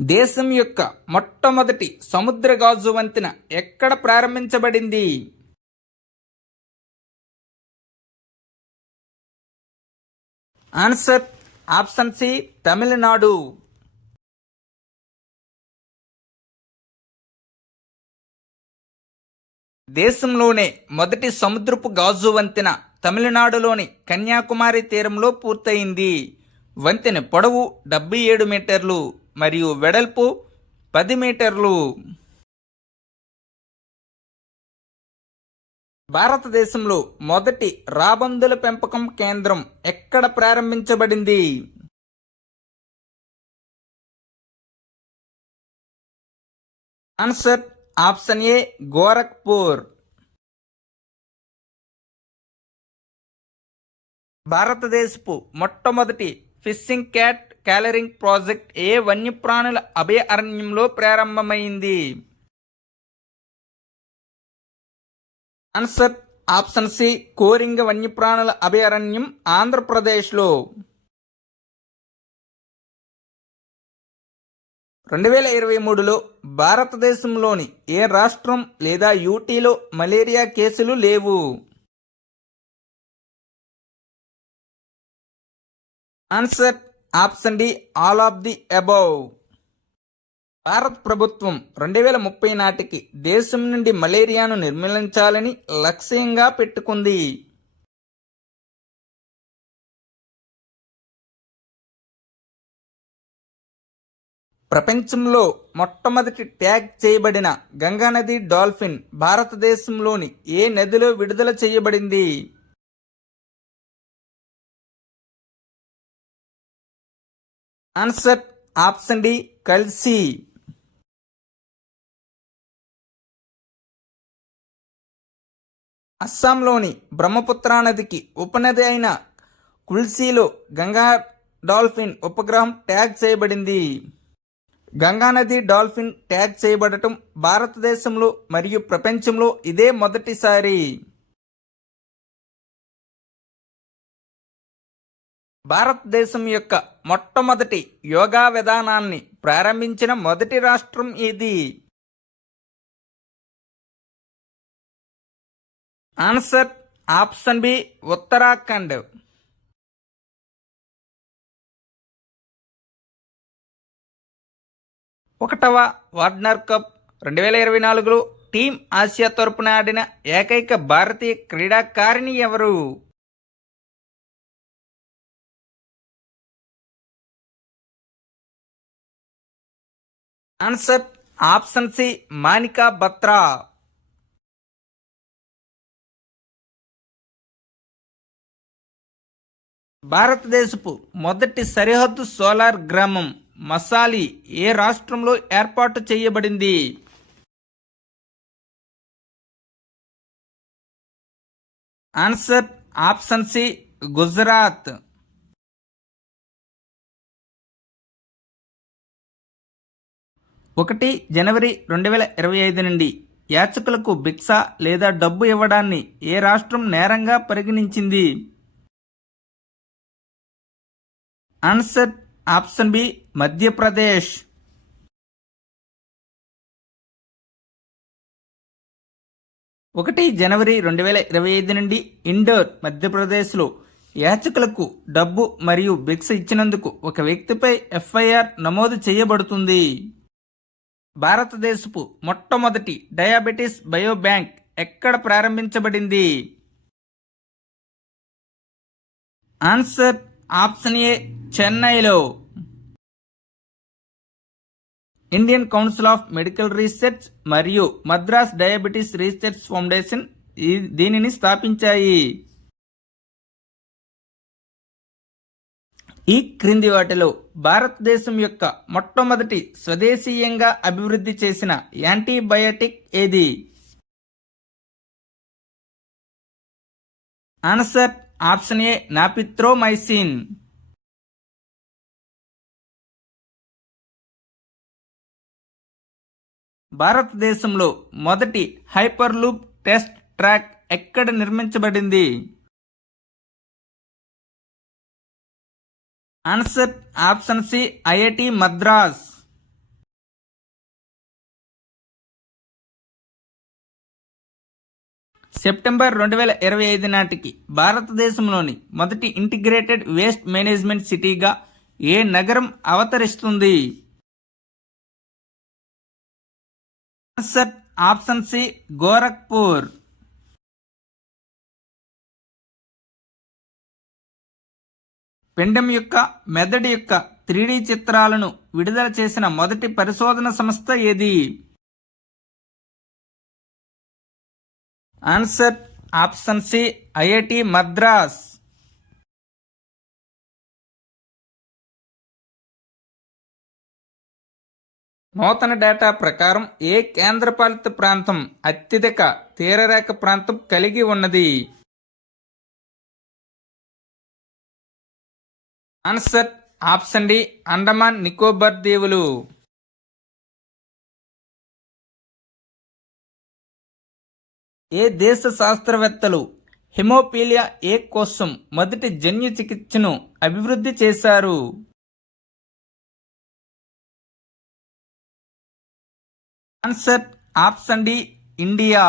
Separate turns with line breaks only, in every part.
దేశం యొక్క మొట్టమొదటి సముద్ర గాజు వంతెన ఎక్కడ ప్రారంభించబడింది? Answer option C Tamil Nadu. దేశంలోనే మొదటి సముద్రపు గాజు వంతెన తమిళనాడులోని కన్యాకుమారి తీరంలో పూర్తయింది. వంతెన పొడవు డెబ్బై ఏడు మీటర్లు. మరియు వెడల్పు పది మీటర్లు. భారతదేశంలో మొదటి రాబందుల పెంపకం కేంద్రం ఎక్కడ ప్రారంభించబడింది? Answer option A Gorakhpur. భారతదేశపు మొట్టమొదటి ఫిషింగ్ క్యాట్ క్యాలరింగ్ ప్రాజెక్ట్ ఏ వన్యప్రాణుల అభయారణ్యంలో ప్రారంభమైంది? ఆన్సర్ ఆప్షన్ సి కోరింగ వన్యప్రాణుల అభయారణ్యం ఆంధ్రప్రదేశ్లో. రెండు వేల ఇరవై మూడులో భారతదేశంలోని ఏ రాష్ట్రం లేదా యూటీలో మలేరియా కేసులు లేవు? Answer option D all of the above. భారత ప్రభుత్వం రెండు వేల ముప్పై నాటికి దేశం నుండి మలేరియాను నిర్మూలించాలని లక్ష్యంగా పెట్టుకుంది. ప్రపంచంలో మొట్టమొదటి ట్యాగ్ చేయబడిన గంగానది డాల్ఫిన్ భారతదేశంలోని ఏ నదిలో విడుదల చేయబడింది? ఆన్సర్ ఆప్షన్ డి కలిసి. అస్సాంలోని బ్రహ్మపుత్ర నదికి ఉపనది అయిన కుల్సీలో గంగా డాల్ఫిన్ ఉపగ్రహం ట్యాగ్ చేయబడింది. గంగానది డాల్ఫిన్ ట్యాగ్ చేయబడటం భారతదేశంలో మరియు ప్రపంచంలో ఇదే మొదటిసారి. భారతదేశం యొక్క మొట్టమొదటి యోగా విధానాన్ని ప్రారంభించిన మొదటి రాష్ట్రం ఇది ఆన్సర్ ఆప్షన్ బి ఉత్తరాఖండ్. ఒకటవ వార్డ్నర్ కప్ రెండు వేల ఇరవై నాలుగులో టీం ఆసియా తరపున ఆడిన ఏకైక భారతీయ క్రీడాకారిణి ఎవరు? Answer option C Manika Batra భారతదేశపు మొదటి సరిహద్దు సోలార్ గ్రామం మసాలి ఏ రాష్ట్రంలో ఏర్పాటు చేయబడింది? ఆన్సర్ ఆప్షన్ సి గుజరాత్ ఒకటి జనవరి రెండు వేల ఇరవై ఐదు నుండి యాచకులకు భిక్ష లేదా డబ్బు ఇవ్వడాన్ని ఏ రాష్ట్రం నేరంగా పరిగణించింది? Answer option B Madhya Pradesh. ఒకటి జనవరి రెండు వేల ఇరవై ఐదు నుండి ఇండోర్ మధ్యప్రదేశ్లో యాచకులకు డబ్బు మరియు భిక్ష ఇచ్చినందుకు ఒక వ్యక్తిపై ఎఫ్ఐఆర్ నమోదు చేయబడుతుంది. భారతదేశపు మొట్టమొదటి డయాబెటీస్ బయోబ్యాంక్ ఎక్కడ ప్రారంభించబడింది? ఆన్సర్ ఆప్షన్ ఏ చెన్నైలో. Indian council of medical research మరియు మద్రాస్ డయాబెటీస్ రీసెర్చ్ ఫౌండేషన్ దీనిని స్థాపించాయి. ఈ క్రింది వాటిలో భారతదేశం యొక్క మొట్టమొదటి స్వదేశీయంగా అభివృద్ధి చేసిన యాంటీబయాటిక్ ఏది? Answer option A nafithromycin. భారతదేశంలో మొదటి హైపర్లూప్ టెస్ట్ ట్రాక్ ఎక్కడ నిర్మించబడింది? Answer option C IIT Madras September రెండు వేల ఇరవై ఐదు నాటికి భారతదేశంలోని మొదటి ఇంటిగ్రేటెడ్ వేస్ట్ మేనేజ్మెంట్ సిటీగా ఏ నగరం అవతరిస్తుంది? ఆన్సర్ ఆప్షన్ సి గోరఖ్పూర్ పిండం యొక్క మెదడు యొక్క త్రీడీ చిత్రాలను విడుదల చేసిన మొదటి పరిశోధన సంస్థ ఏది? Answer option C IIT Madras. నూతన డేటా ప్రకారం ఏ కేంద్రపాలిత ప్రాంతం అత్యధిక తీరరేఖ ప్రాంతం కలిగి ఉన్నది? Answer option D Andaman Nicobar దీవులు ఏ దేశ శాస్త్రవేత్తలు హిమోపీలియా ఏ కోసం మొదటి జన్యు చికిత్సను అభివృద్ధి చేశారు? ఆన్సర్ ఆప్షన్ డి ఇండియా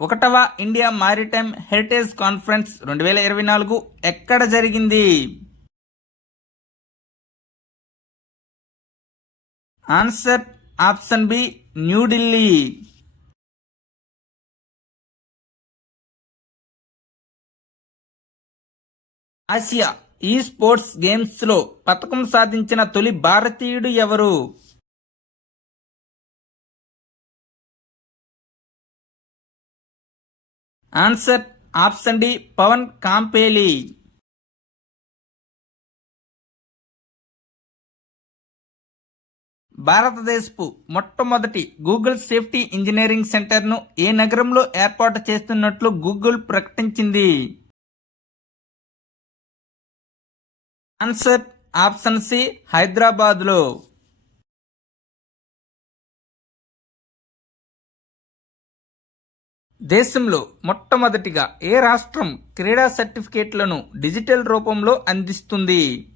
ఒకటవ ఇండియా మారిటైమ్ హెరిటేజ్ కాన్ఫరెన్స్ రెండు వేల ఇరవై నాలుగు ఎక్కడ జరిగింది? Answer option B New Delhi Asia esports గేమ్స్లో పథకం పతకం సాధించిన తొలి భారతీయుడు ఎవరు? Answer option D Pawan Kampelli. భారతదేశపు మొట్టమొదటి గూగుల్ సేఫ్టీ ఇంజనీరింగ్ సెంటర్ను ఏ నగరంలో ఏర్పాటు చేస్తున్నట్లు గూగుల్ ప్రకటించింది. ఆన్సర్ ఆప్షన్ సి హైదరాబాద్లో. దేశంలో మొట్టమొదటిగా ఏ రాష్ట్రం క్రీడా సర్టిఫికేట్లను డిజిటల్ రూపంలో అందిస్తుంది?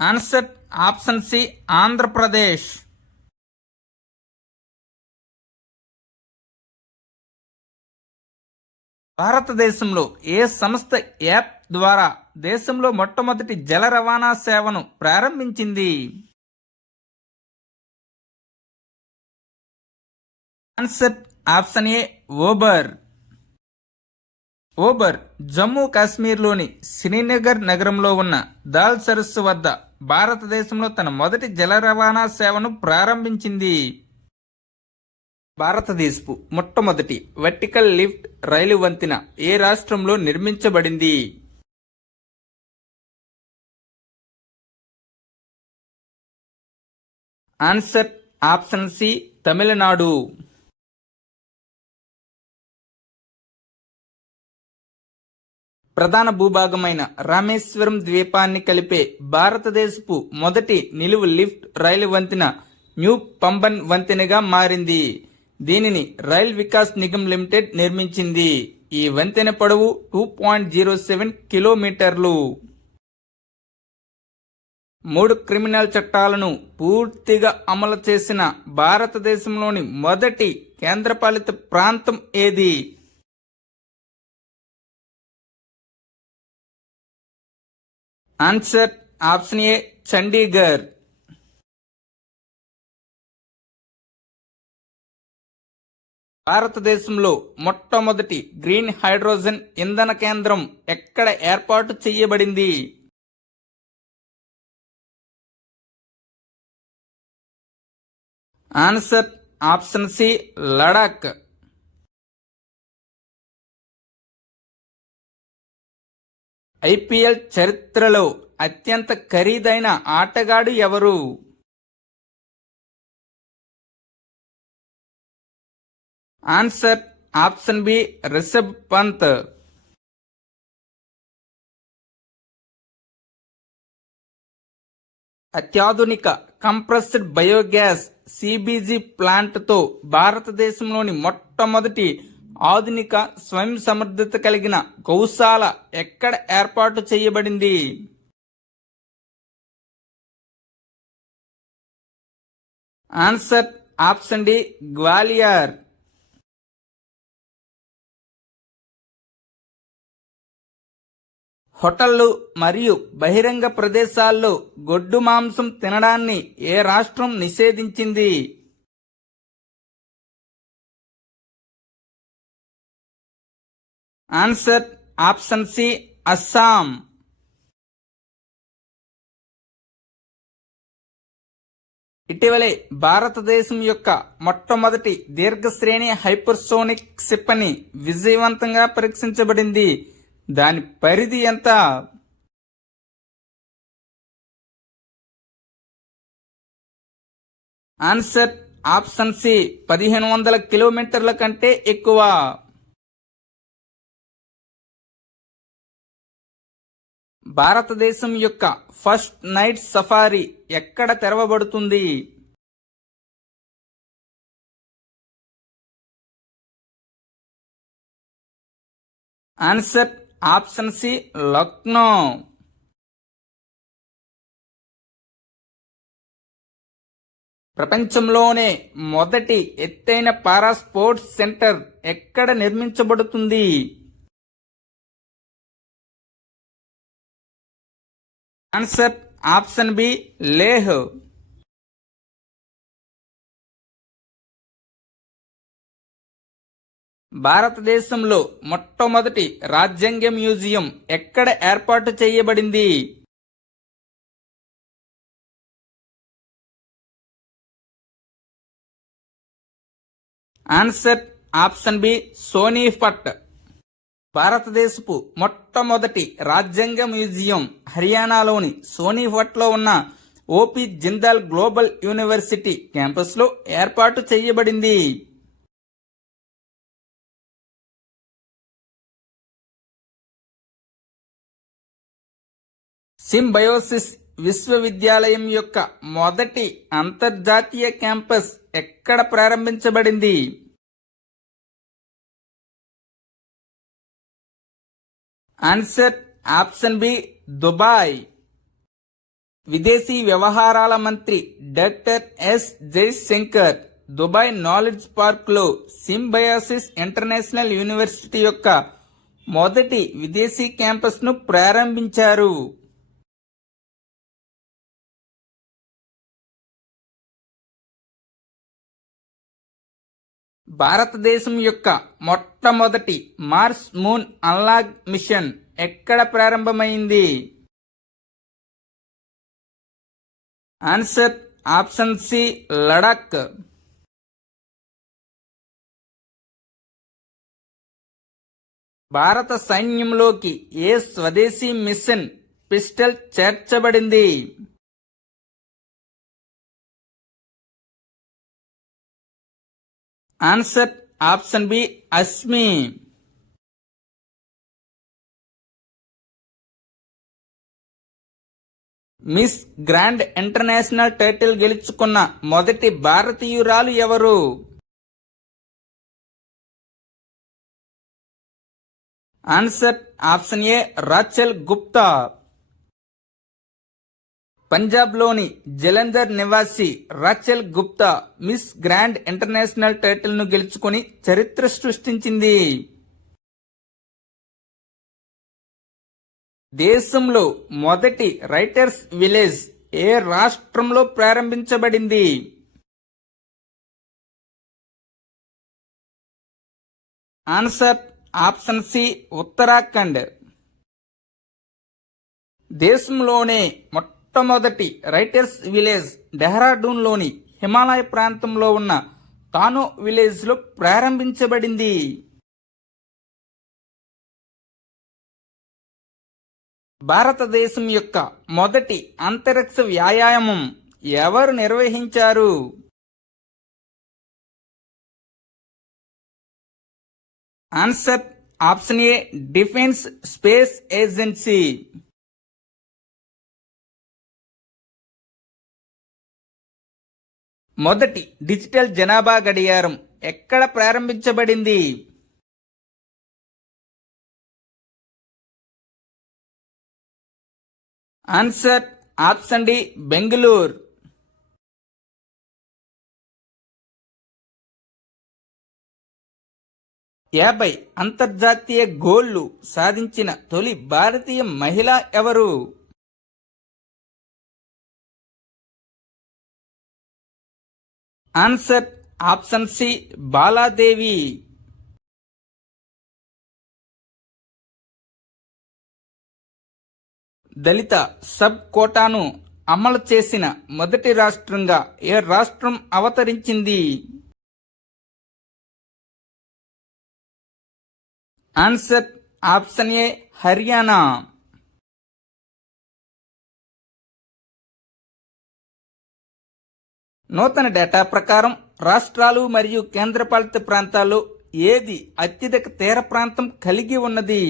Answer option C Andhra Pradesh. భారతదేశంలో ఏ సంస్థ యాప్ ద్వారా దేశంలో మొట్టమొదటి జల రవాణా సేవను ప్రారంభించింది? Answer option A Uber Uber Jammu కాశ్మీర్లోని శ్రీనగర్ నగరంలో ఉన్న దాల్ సరస్సు వద్ద భారతదేశంలో తన మొదటి జల రవాణా సేవను ప్రారంభించింది. భారతదేశపు మొట్టమొదటి వర్టికల్ లిఫ్ట్ రైలు వంతెన ఏ రాష్ట్రంలో నిర్మించబడింది? ఆన్సర్ ఆప్షన్ సి తమిళనాడు ప్రధాన భూభాగమైన రామేశ్వరం ద్వీపాన్ని కలిపే భారతదేశపు మొదటి నిలువు లిఫ్ట్ రైలు వంతెన న్యూ పంబన్ వంతెనగా మారింది. దీనిని రైల్ వికాస్ నిగమ్ లిమిటెడ్ నిర్మించింది. ఈ వంతెన పొడవు టూ పాయింట్ జీరో సెవెన్ కిలోమీటర్లు. మూడు క్రిమినల్ చట్టాలను పూర్తిగా అమలు చేసిన భారతదేశంలోని మొదటి కేంద్రపాలిత ప్రాంతం ఏది? ఆన్సర్ ఆప్షన్ ఏ చండీగఢ్ భారతదేశంలో మొట్టమొదటి గ్రీన్ హైడ్రోజన్ ఇంధన కేంద్రం ఎక్కడ ఏర్పాటు చేయబడింది? Answer option C Ladakh IPL చరిత్రలో అత్యంత ఖరీదైన ఆటగాడు ఎవరు? Answer option B Rishabh Pant. అత్యాధునిక కంప్రెస్డ్ బయోగ్యాస్ సిబిజి ప్లాంట్తో భారతదేశంలోని మొట్టమొదటి ఆధునిక స్వయం సమర్థత కలిగిన గౌశాల ఎక్కడ ఏర్పాటు చేయబడింది? Answer option D Gwalior. హోటళ్ళు మరియు బహిరంగ ప్రదేశాల్లో గొడ్డు మాంసం తినడాన్ని ఏ రాష్ట్రం నిషేధించింది? ఆన్సర్ ఆప్షన్ సి అస్సాం ఇటీవలే భారతదేశం యొక్క మొట్టమొదటి దీర్ఘశ్రేణి హైపర్సోనిక్ క్షిపణి విజయవంతంగా పరీక్షించబడింది. దాని పరిధి ఎంత? ఆన్సర్ ఆప్షన్ సి పదిహేను వందల కిలోమీటర్ల కంటే ఎక్కువ. భారతదేశం యొక్క ఫస్ట్ నైట్ సఫారీ ఎక్కడ తెరవబడుతుంది? Answer option C Lucknow. ప్రపంచంలోనే మొదటి ఎత్తైన పారా స్పోర్ట్స్ సెంటర్ ఎక్కడ నిర్మించబడుతుంది? Answer option B Leh. భారతదేశంలో మొట్టమొదటి రాజ్యాంగ మ్యూజియం ఎక్కడ ఏర్పాటు చేయబడింది? Answer option B Sonipat. భారతదేశపు మొట్టమొదటి రాజ్యాంగ మ్యూజియం హర్యానాలోని సోనీపట్లో ఉన్న ఓపి జిందాల్ గ్లోబల్ యూనివర్సిటీ క్యాంపస్లో ఏర్పాటు చేయబడింది. సింబయోసిస్ విశ్వవిద్యాలయం యొక్క మొదటి అంతర్జాతీయ క్యాంపస్ ఎక్కడ ప్రారంభించబడింది? ఆన్సర్ ఆప్షన్ బి దుబాయ్ విదేశీ వ్యవహారాల మంత్రి doctor S Jaishankar Dubai knowledge పార్క్లో సింబయాసిస్ ఇంటర్నేషనల్ యూనివర్సిటీ యొక్క మొదటి విదేశీ క్యాంపస్ను ప్రారంభించారు. భారతదేశం యొక్క మొట్టమొదటి మార్స్ మూన్ అన్లాగ్ మిషన్ ఎక్కడ ప్రారంభమైంది? ఆన్సర్ ఆప్షన్ సి లడాక్ భారత సైన్యంలోకి ఏ స్వదేశీ machine pistol చేర్చబడింది? Answer option B Asmi Miss Grand International title గెలుచుకున్న మొదటి భారతీయురాలు ఎవరు? Answer option A Rachel Gupta పంజాబ్లోని జలంధర్ నివాసి Rachel Gupta Miss Grand International టైటిల్ను గెలుచుకుని చరిత్ర సృష్టించింది. దేశంలో మొదటి రైటర్స్ విలేజ్ ఏ రాష్ట్రంలో ప్రారంభించబడింది? Answer option C Uttarakhand. దేశంలోనే మొట్టమొదటి రైటర్స్ విలేజ్ డెహ్రాడూన్లోని హిమాలయ ప్రాంతంలో ఉన్న కానో విలేజ్లో ప్రారంభించబడింది. భారతదేశం యొక్క మొదటి అంతరిక్ష వ్యాయామం ఎవరు నిర్వహించారు? Answer option A defence space agency. మొదటి డిజిటల్ జనాభా గడియారం ఎక్కడ ప్రారంభించబడింది? Answer option D Bengaluru. యాభై అంతర్జాతీయ గోళ్ళు సాధించిన తొలి భారతీయ మహిళ ఎవరు? ఆన్సర్ ఆప్షన్ సి బాలాదేవి దళిత సబ్ కోటాను అమలు చేసిన మొదటి రాష్ట్రంగా ఏ రాష్ట్రం అవతరించింది? ఆన్సర్ ఆప్షన్ ఏ హర్యానా నూతన డేటా ప్రకారం రాష్ట్రాలు మరియు కేంద్రపాలిత ప్రాంతాల్లో ఏది అత్యధిక తీర ప్రాంతం కలిగి ఉన్నది?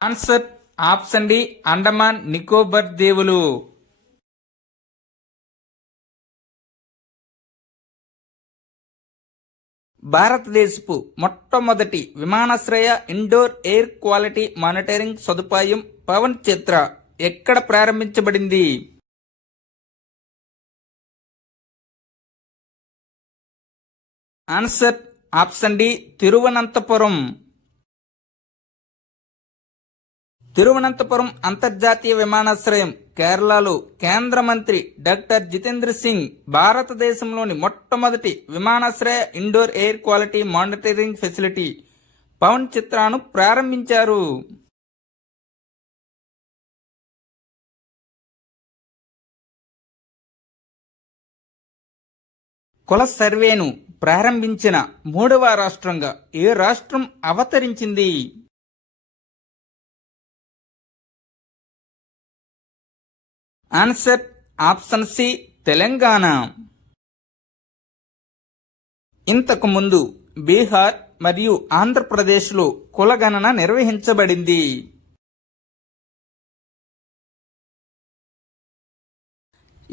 Answer option D Andaman Nicobar దీవులు భారతదేశపు మొట్టమొదటి విమానాశ్రయ ఇండోర్ ఎయిర్ క్వాలిటీ మానిటరింగ్ సదుపాయం పవన్ చిత్ర ఎక్కడ ప్రారంభించబడింది? Answer option D Thiruvananthapuram. Thiruvananthapuram అంతర్జాతీయ విమానాశ్రయం. కేరళలో కేంద్ర మంత్రి డాక్టర్ జితేంద్ర సింగ్ భారతదేశంలోని మొట్టమొదటి విమానాశ్రయ indoor air quality monitoring facility Pawan చిత్రాను ప్రారంభించారు. కుల సర్వేను ప్రారంభించిన మూడవ రాష్ట్రంగా ఏ రాష్ట్రం అవతరించింది? ఆన్సర్ ఆప్షన్ సి తెలంగాణ ఇంతకు ముందు బీహార్ మరియు ఆంధ్రప్రదేశ్లో కులగణన నిర్వహించబడింది.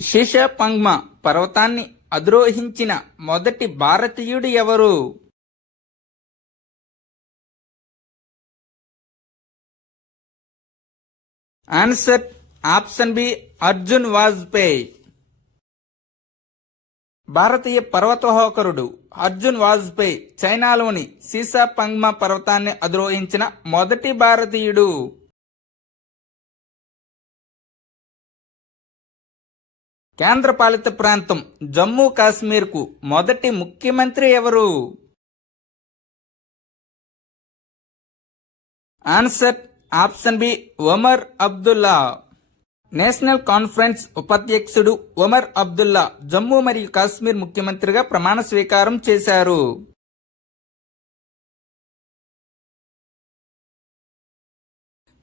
శిషపంగ్మ పర్వతాన్ని అధిరోహించిన మొదటి భారతీయుడు ఎవరు? Answer option B Arjun Vajpai. భారతీయ పర్వతహోకరుడు అర్జున్ వాజ్పేయి చైనాలోని సీసా పంగ్మా పర్వతాన్ని అధిరోహించిన మొదటి భారతీయుడు. కేంద్రపాలిత ప్రాంతం జమ్మూ కాశ్మీర్కు మొదటి ముఖ్యమంత్రి ఎవరు? Answer option B Omar Abdullah. National Conference ఉపాధ్యక్షుడు ఒమర్ అబ్దుల్లా జమ్మూ మరియు కాశ్మీర్ ముఖ్యమంత్రిగా ప్రమాణ స్వీకారం చేశారు.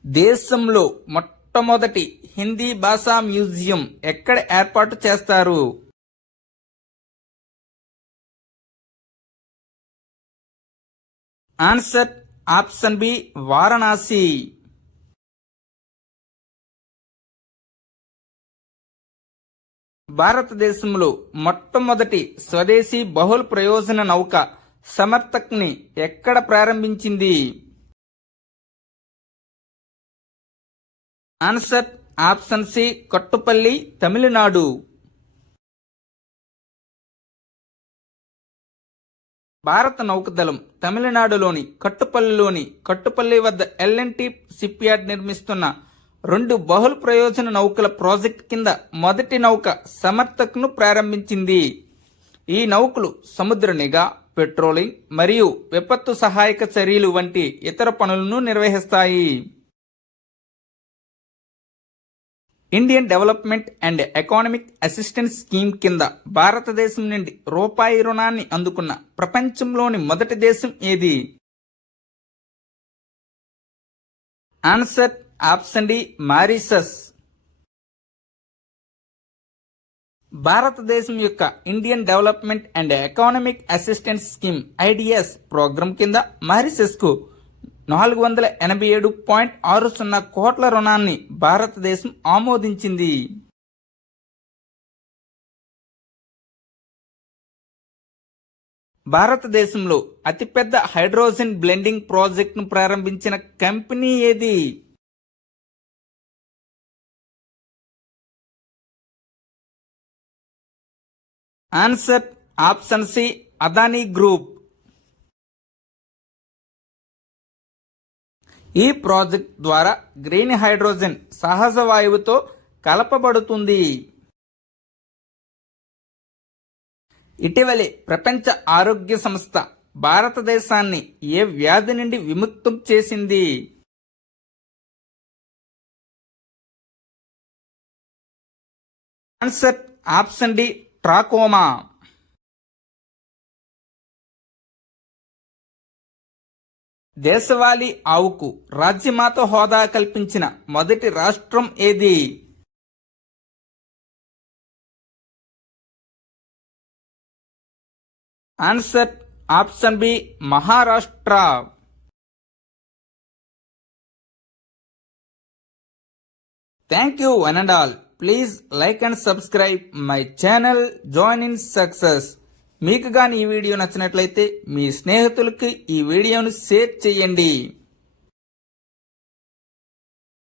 దేశంలో మొట్టమొదటి హిందీ భాషా మ్యూజియం ఎక్కడ ఏర్పాటు చేస్తారు? Answer option B Varanasi. భారతదేశంలో మొట్టమొదటి స్వదేశీ బహుళ ప్రయోజన నౌక సమర్థక్ని ఎక్కడ ప్రారంభించింది? Answer option C Kattupalli Tamil Nadu. భారత నౌకదళం తమిళనాడులోని కట్టుపల్లిలోని కట్టుపల్లి వద్ద ఎల్ఎన్టీ షిప్ యార్డ్ నిర్మిస్తున్న రెండు బహుళ ప్రయోజన నౌకల ప్రాజెక్ట్ కింద మొదటి నౌక సమర్థక్ను ప్రారంభించింది. ఈ నౌకలు సముద్ర నిఘా పెట్రోలింగ్ మరియు విపత్తు సహాయక చర్యలు వంటి ఇతర పనులను నిర్వహిస్తాయి. Indian development and economic assistance scheme కింద భారతదేశం నుండి రూపాయి రుణాన్ని అందుకున్న ప్రపంచంలోని మొదటి దేశం ఏది? Answer option D Mauritius. భారతదేశం యొక్క Indian development and economic assistance scheme IDEAS program కింద మారిసస్కు నాలుగు వందల ఎనభై ఏడు పాయింట్ ఆరు సున్నా కోట్ల రుణాన్ని భారతదేశం ఆమోదించింది. భారతదేశంలో అతిపెద్ద హైడ్రోజన్ బ్లెండింగ్ ప్రాజెక్టును ప్రారంభించిన కంపెనీ ఏది? Answer option C Adani group ఈ ప్రాజెక్ట్ ద్వారా గ్రీన్ హైడ్రోజన్ సహజ వాయువుతో కలపబడుతుంది. ఇటీవలే ప్రపంచ ఆరోగ్య సంస్థ భారతదేశాన్ని ఏ వ్యాధి నుండి విముక్తం చేసింది? Answer option D trachoma. దేశవాళీ ఆవుకు రాజ్యమాత హోదా కల్పించిన మొదటి రాష్ట్రం ఏది? Answer option B Maharashtra. Thank you one and all. Please like and subscribe my channel join in success. మీకు కానీ ఈ వీడియో నచ్చినట్లయితే మీ స్నేహితులకి ఈ వీడియోను షేర్ చేయండి.